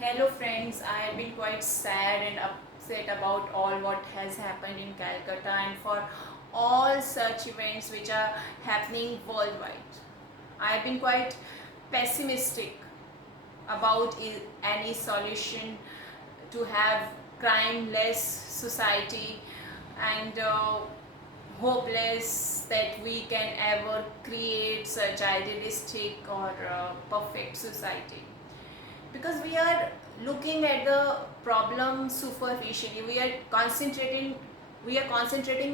Hello friends, I have been quite sad and upset about all what has happened in Calcutta and for all such events which are happening worldwide. I have been quite pessimistic about any solution to have crime-less society and hopeless that we can ever create such idealistic or perfect society, because we are looking at the problem superficially. We are concentrating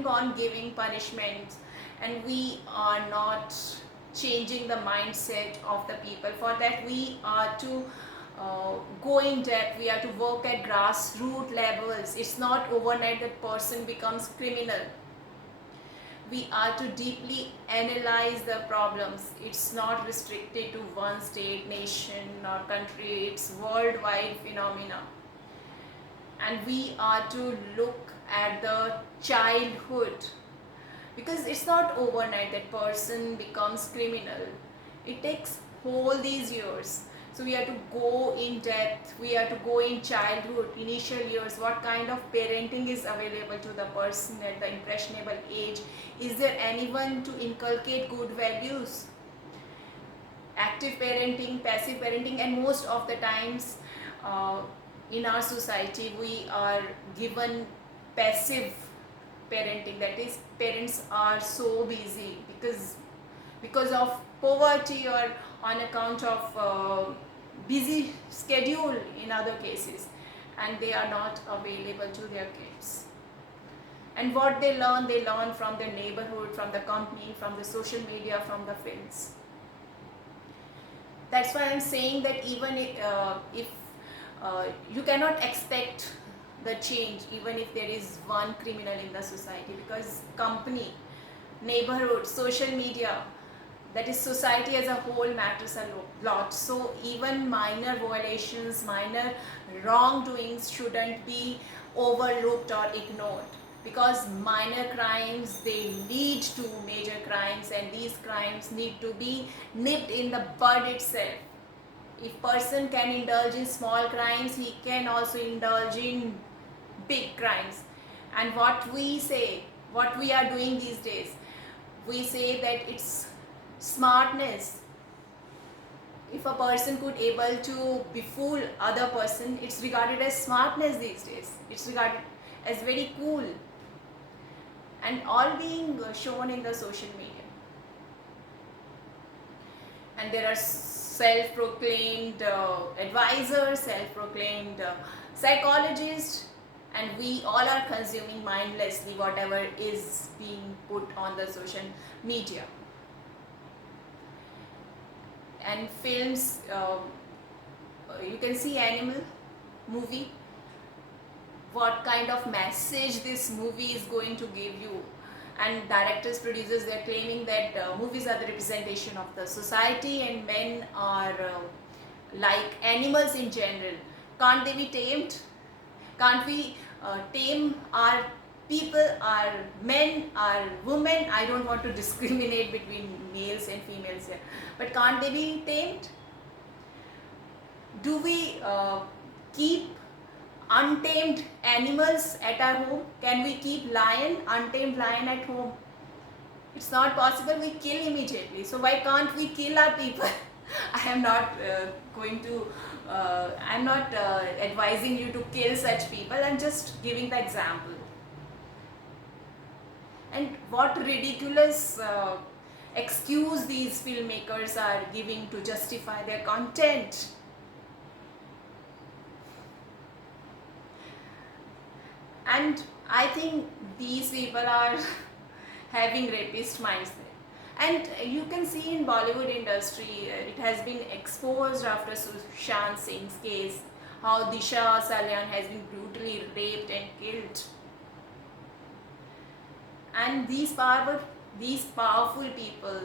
on giving punishments, and we are not changing the mindset of the people. For that we are to go in depth, we are to work at grassroots levels. It's not overnight that person becomes criminal. We are to deeply analyze the problems. It's not restricted to one state, nation or country. It's worldwide phenomena. And we are to look at the childhood, because it's not overnight that person becomes criminal. It takes whole these years. So we have to go in depth, we have to go in childhood, initial years, what kind of parenting is available to the person at the impressionable age. Is there anyone to inculcate good values? Active parenting, passive parenting, and most of the times uh, in our society we are given passive parenting. That is, parents are so busy because of poverty or on account of busy schedule in other cases, and they are not available to their kids. And what they learn from their neighborhood, from the company, from the social media, from the films. That's why I'm saying that even if you cannot expect the change even if there is one criminal in the society, because company, neighborhood, social media, that is society as a whole matters a lot. So even minor violations, minor wrongdoings shouldn't be overlooked or ignored, because minor crimes, they lead to major crimes, and these crimes need to be nipped in the bud itself. If person can indulge in small crimes, he can also indulge in big crimes. And what we are doing these days, we say that it's smartness. If a person could able to befool other person, it's regarded as smartness these days. It's regarded as very cool, and all being shown in the social media. And there are self-proclaimed advisors, self-proclaimed psychologists, and we all are consuming mindlessly whatever is being put on the social media. And films, you can see Animal movie, what kind of message this movie is going to give you. And directors, producers, they're claiming that movies are the representation of the society and men are like animals in general. Can't they be tamed? Can't we tame our people, our men, our women? I don't want to discriminate between males and females here, but can't they be tamed? Do we keep untamed animals at our home? Can we keep untamed lion at home? It's not possible. We kill immediately. So why can't we kill our people? I am not I'm not advising you to kill such people. I'm just giving the example. And what ridiculous excuse these filmmakers are giving to justify their content. And I think these people are having rapist mindset. And you can see in Bollywood industry, it has been exposed after Sushant Singh's case, how Disha Salyan has been brutally raped and killed. And these powerful people,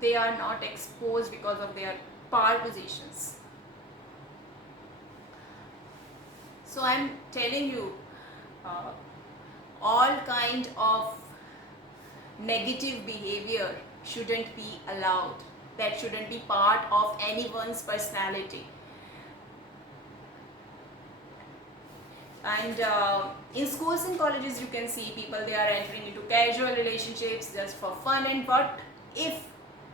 they are not exposed because of their power positions. So I'm telling you, all kind of negative behavior shouldn't be allowed. That shouldn't be part of anyone's personality. And in schools and colleges, you can see people, they are entering into casual relationships just for fun. And what if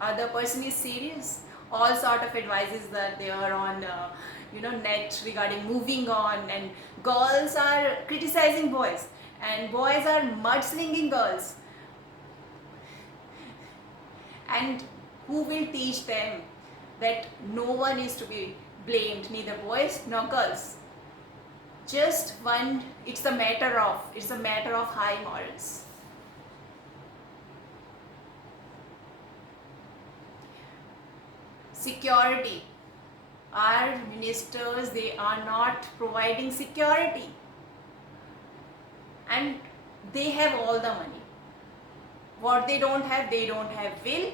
other person is serious? All sort of advices that they are on net regarding moving on, and girls are criticizing boys and boys are mudslinging girls. And who will teach them that no one is to be blamed, neither boys nor girls? Just one, it's a matter of high morals. Security, our ministers, they are not providing security, and they have all the money. What they don't have will,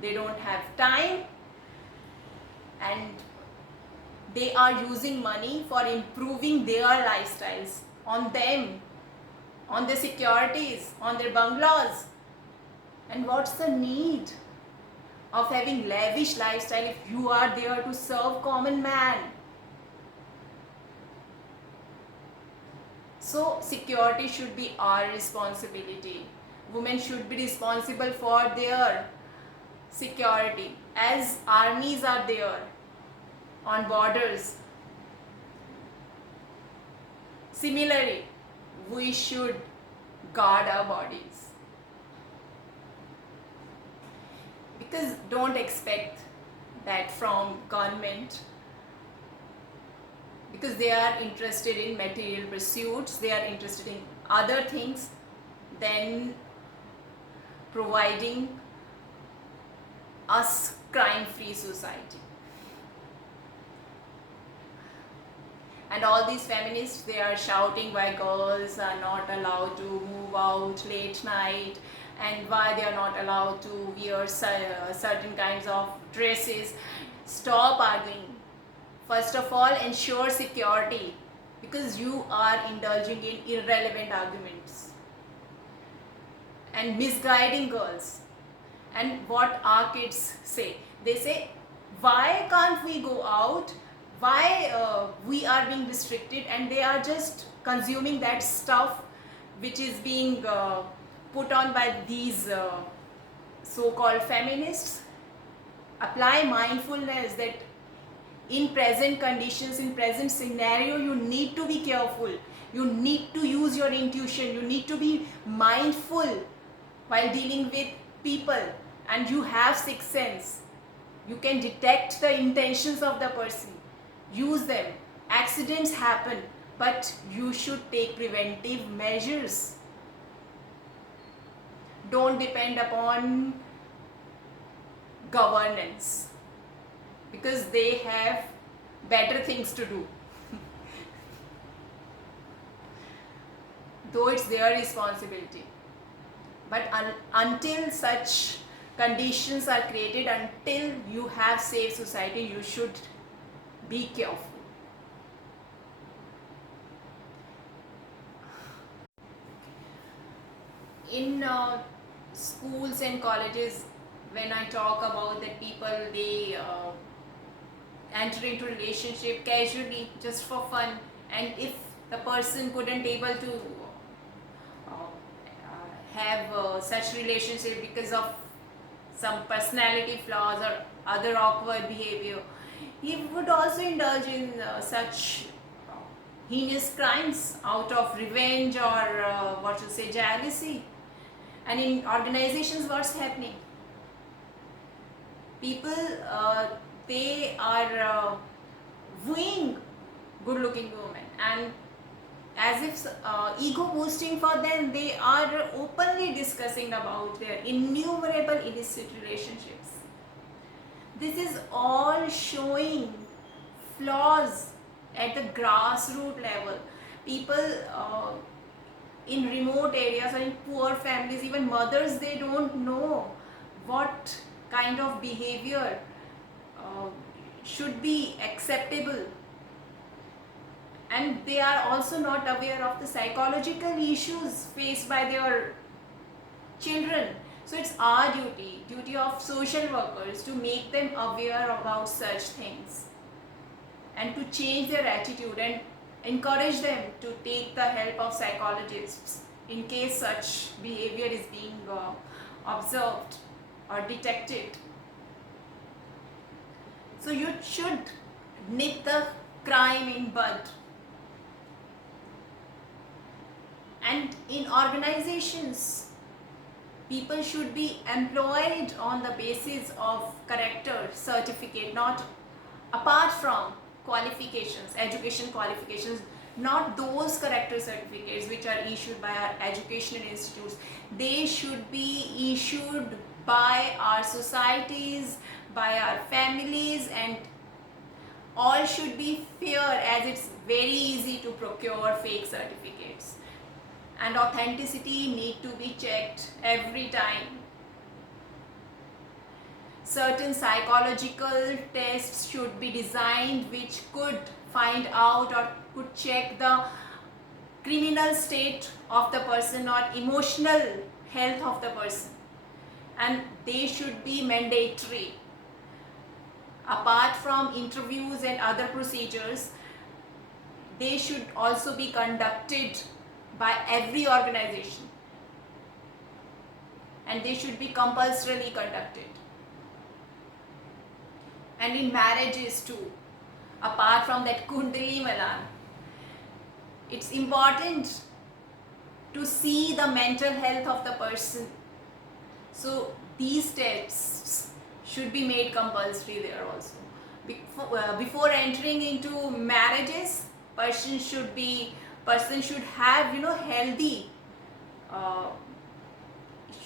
they don't have time, and they are using money for improving their lifestyles on them, on their securities, on their bungalows. And what's the need of having lavish lifestyle if you are there to serve common man? So security should be our responsibility. Women should be responsible for their security, as armies are there on borders. Similarly, we should guard our bodies, because don't expect that from government, because they are interested in material pursuits, they are interested in other things than providing us crime-free society. And all these feminists, they are shouting why girls are not allowed to move out late night, and why they are not allowed to wear certain kinds of dresses. Stop arguing. First of all, ensure security, because you are indulging in irrelevant arguments and misguiding girls. And what our kids say, they say, why can't we go out? Why we are being restricted? And they are just consuming that stuff which is being put on by these so-called feminists. Apply mindfulness, that in present conditions, in present scenario, you need to be careful, you need to use your intuition, you need to be mindful while dealing with people. And you have sixth sense, you can detect the intentions of the person, use them. Accidents happen, but you should take preventive measures. Don't depend upon governance, because they have better things to do. Though it's their responsibility, but until such conditions are created, until you have safe society, you should be careful. In schools and colleges, when I talk about that people, they enter into relationship casually just for fun, and if the person couldn't able to have such relationship because of some personality flaws or other awkward behavior, he would also indulge in such heinous crimes out of revenge or jealousy. And in organizations, what's happening? People, they are wooing good-looking women, and as if ego boosting for them, they are openly discussing about their innumerable illicit relationships. This is all showing flaws at the grassroots level. People in remote areas or in poor families, even mothers, they don't know what kind of behavior should be acceptable, and they are also not aware of the psychological issues faced by their children. So it's our duty of social workers, to make them aware about such things and to change their attitude. And encourage them to take the help of psychologists in case such behavior is being observed or detected. So you should nip the crime in bud. And in organizations, people should be employed on the basis of character certificate, not apart from qualifications, education qualifications, not those character certificates which are issued by our educational institutes. They should be issued by our societies, by our families, and all should be fair, as it's very easy to procure fake certificates, and authenticity need to be checked every time. Certain psychological tests should be designed which could find out or could check the criminal state of the person or emotional health of the person, and they should be mandatory. Apart from interviews and other procedures, they should also be conducted by every organization, and they should be compulsorily conducted. And in marriages too, apart from that Kundali Milan, it's important to see the mental health of the person. So these tests should be made compulsory there also. Before entering into marriages, person should have healthy,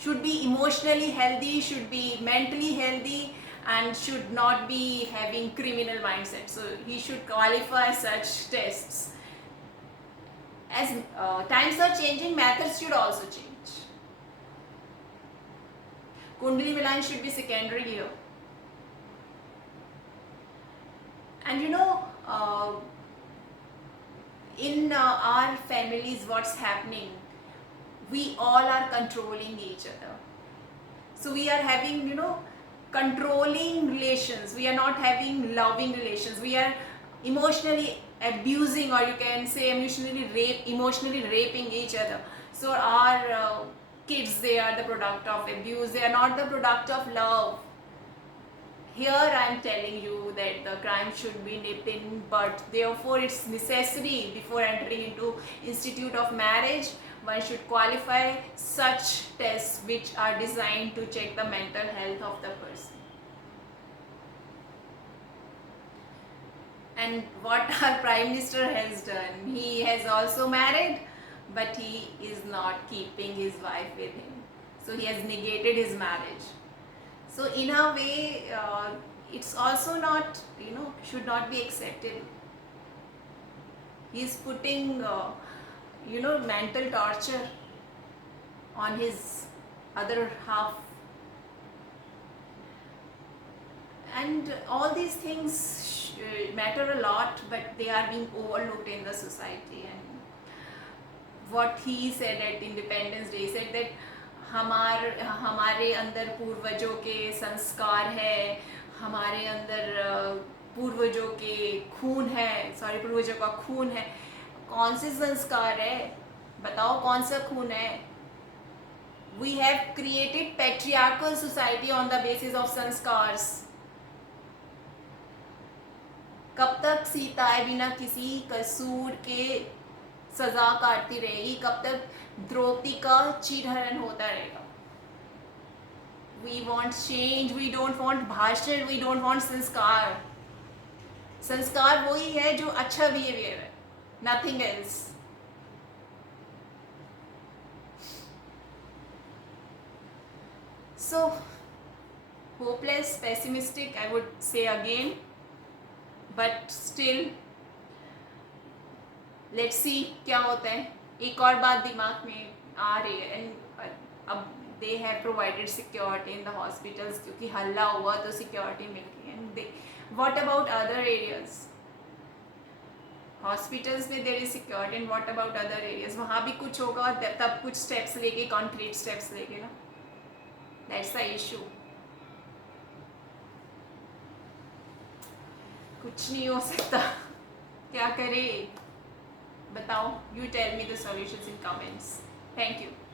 should be emotionally healthy, should be mentally healthy, and should not be having criminal mindset. So he should qualify such tests. As times are changing, methods should also change. Kundali Milan should be secondary here. And in our families, what's happening, we all are controlling each other. So we are having controlling relations, we are not having loving relations, we are emotionally abusing, or you can say emotionally raping each other. So our kids, they are the product of abuse, they are not the product of love. Here I am telling you that the crime should be nipped in bud. Therefore it's necessary, before entering into institute of marriage, one should qualify such tests which are designed to check the mental health of the person. And what our Prime Minister has done, he has also married, but he is not keeping his wife with him. So he has negated his marriage. So in a way, it's also not, should not be accepted. He is putting, mental torture on his other half. And all these things matter a lot, but they are being overlooked in the society. And what he said at Independence Day, he said that हमारे अंदर पूर्वजों के संस्कार है, हमारे अंदर पूर्वजों के खून है, पूर्वजों का खून है. कौन से संस्कार है, बताओ कौन सा खून है? We have created patriarchal society on the basis of संस्कार्स. कब तक सीता बिना किसी कसूर के सजा काटती रहेगी? कब तक द्रौपदी का चीरहरण होता रहेगा? We want change, we don't want भाषण, we don't want संस्कार. संस्कार वही है जो अच्छा बिहेवियर है, nothing else. So hopeless, pessimistic, I would say again, but still let's see क्या होता है. एक और बात दिमाग में आ रही है, and अब they have provided security in the hospitals, क्योंकि हल्ला हुआ तो security मिल गई. And what about other areas? Hospitals में there is security, and what about other areas? वहाँ भी कुछ होगा तब कुछ steps लेके, concrete steps लेके ना. That's the issue. कुछ नहीं हो सकता, क्या करे. now? You tell me the solutions in comments. Thank you.